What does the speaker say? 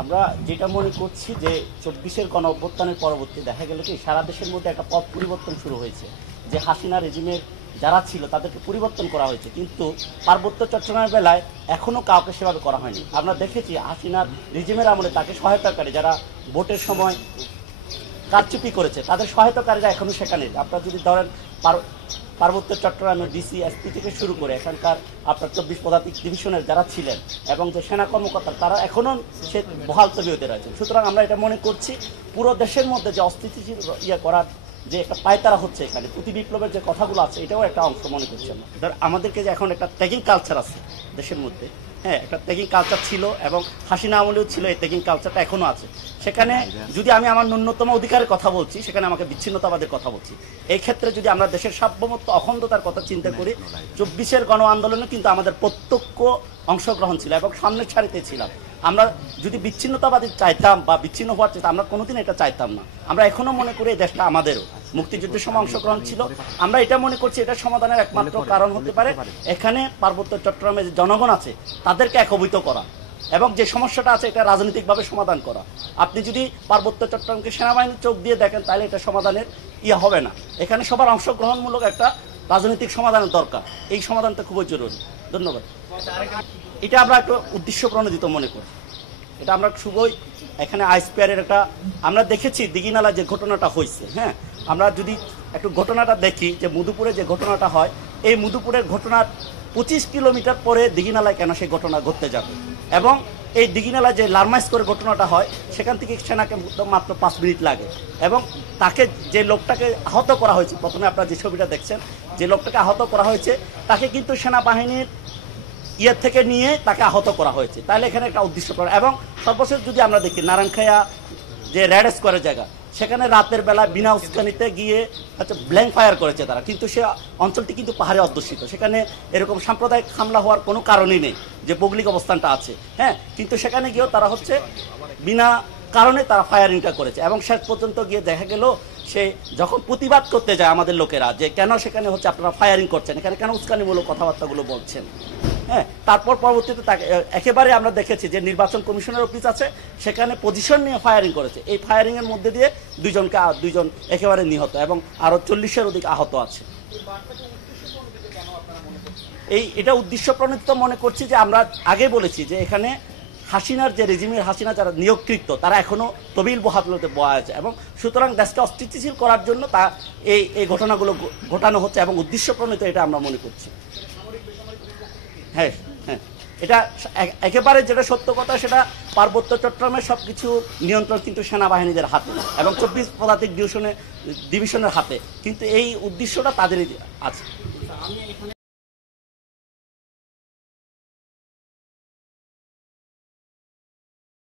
আমরা যেটা মনে করছি যে 24-এর গণ অভ্যুত্থানের পরবর্তী দেখা গেল কি সারা দেশের মধ্যে একটা পথ পরিবর্তন শুরু হয়েছে, যে হাসিনা রেজিমের যারা ছিল তাদেরকে পরিবর্তন করা হয়েছে, কিন্তু পার্বত্য চট্টগ্রামের বেলায় এখনও কাউকে সেভাবে করা হয়নি। আমরা দেখেছি হাসিনার রেজিমের আমলে তাকে সহায়তাকারী যারা ভোটের সময় কারচুপি করেছে তাদের সহায়তাকারীরা এখনও সেখানে। আপনারা যদি ধরেন পার্বত্য চট্টগ্রামের ডিসি এসপি থেকে শুরু করে এখানকার আপনার 24 পদাতিক ডিভিশনের যারা ছিলেন এবং যে সেনা কর্মকর্তা তারা এখনও সে বহাল তবিয়তে রয়েছে। সুতরাং আমরা এটা মনে করছি পুরো দেশের মধ্যে যে অস্থিতিশীল করার যে একটা পায়তারা হচ্ছে, এখানে প্রতি বিপ্লবের যে কথাগুলো আছে এটাও একটা অংশ মনে করছি আমরা। ধর আমাদেরকে যে এখন একটা ট্যাগিং কালচার আছে দেশের মধ্যে, হ্যাঁ একটা ট্যাগিং কালচার ছিল এবং হাসিনা আমলেও ছিল, এই ট্যাগিং কালচারটা এখনও আছে। সেখানে যদি আমি আমার ন্যূনতম অধিকারের কথা বলছি, সেখানে আমাকে বিচ্ছিন্নতাবাদের কথা বলছি। এই ক্ষেত্রে যদি আমরা দেশের সার্বভৌমত্ব অখণ্ডতার কথা চিন্তা করি, 24-এর গণ আন্দোলনে কিন্তু আমাদের প্রত্যক্ষ অংশগ্রহণ ছিল এবং সামনের সারিতে ছিলাম। আমরা যদি বিচ্ছিন্নতাবাদী চাইতাম বা বিচ্ছিন্ন হওয়ার চাইতাম, আমরা কোনোদিন এটা চাইতাম না। আমরা এখনো মনে করি এই দেশটা আমাদেরও, মুক্তিযুদ্ধের সময় অংশগ্রহণ ছিল। আমরা এটা মনে করছি এটা সমাধানের একমাত্র কারণ হতে পারে এখানে পার্বত্য চট্টগ্রামে যে জনগণ আছে তাদেরকে একভূত করা এবং যে সমস্যাটা আছে এটা রাজনৈতিকভাবে সমাধান করা। আপনি যদি পার্বত্য চট্টগ্রামকে সেনাবাহিনীর চোখ দিয়ে দেখেন তাহলে এটা সমাধানের হবে না। এখানে সবার অংশগ্রহণমূলক একটা রাজনৈতিক সমাধানের দরকার, এই সমাধানটা খুবই জরুরি। ধন্যবাদ। এটা আমরা একটু উদ্দেশ্য প্রণোদিত মনে করি, এটা আমরা শুভই এখানে আইসপিআরের একটা আমরা দেখেছি দিঘিনালা যে ঘটনাটা হয়েছে। হ্যাঁ, আমরা যদি একটু ঘটনাটা দেখি যে মধুপুরে যে ঘটনাটা হয়, এই মধুপুরের ঘটনার 25 কিলোমিটার পরে দিঘিনালায় কেন সেই ঘটনা ঘটতে যাবে, এবং এই দিঘিনালায় যে লারমাইস করে ঘটনাটা হয় সেখান থেকে সেনাকে মাত্র 5 মিনিট লাগে এবং তাকে যে লোকটাকে আহত করা হয়েছে, প্রথমে আপনারা যে ছবিটা দেখছেন যে লোকটাকে আহত করা হয়েছে তাকে কিন্তু সেনাবাহিনীর থেকে নিয়ে তাকে আহত করা হয়েছে। তাহলে এখানে একটা উদ্দেশ্য করা। এবং সর্বশেষ যদি আমরা দেখি নারায়ণখায়া যে রেড স্কোয়ারের জায়গা, সেখানে রাতের বেলা বিনা উস্কানিতে গিয়ে ব্ল্যাঙ্ক ফায়ার করেছে তারা, কিন্তু সে অঞ্চলটি কিন্তু পাহাড়ে অধ্যুষিত, সেখানে এরকম সাম্প্রদায়িক হামলা হওয়ার কোনো কারণই নেই যে ভৌগোলিক অবস্থানটা আছে। হ্যাঁ, কিন্তু সেখানে গিয়েও তারা বিনা কারণে তারা ফায়ারিংটা করেছে এবং শেষ পর্যন্ত গিয়ে দেখা গেল সে যখন প্রতিবাদ করতে যায় আমাদের লোকেরা যে কেন সেখানে আপনারা ফায়ারিং করছেন, এখানে কেন উস্কানিমূলক কথাবার্তাগুলো বলছেন। হ্যাঁ, তারপর পরবর্তীতে তাকে একেবারে আমরা দেখেছি যে নির্বাচন কমিশনের অফিস আছে সেখানে পজিশন নিয়ে ফায়ারিং করেছে। এই ফায়ারিংয়ের মধ্যে দিয়ে দুইজন একেবারে নিহত এবং আরও 40-এর অধিক আহত আছে। এটা উদ্দেশ্য প্রণোদিত মনে করছি যে আমরা আগে বলেছি যে এখানে হাসিনার যে রেজিমের হাসিনা যারা নিয়োগকৃত তারা এখনও তবিল বহালতে বয়া আছে এবং সুতরাং দেশকে অস্থিতিশীল করার জন্য তা এই ঘটনাগুলো ঘটানো হচ্ছে এবং উদ্দেশ্য প্রণোদিত এটা আমরা মনে করছি। হ্যাঁ হ্যাঁ, এটা একেবারে যেটা সত্য কথা, সেটা পার্বত্য চট্টগ্রামের সব কিছু নিয়ন্ত্রণ কিন্তু সেনাবাহিনীদের হাতে এবং 24 পদাতিক ডিভিশনের হাতে, কিন্তু এই উদ্দেশ্যটা তাদেরই আছে।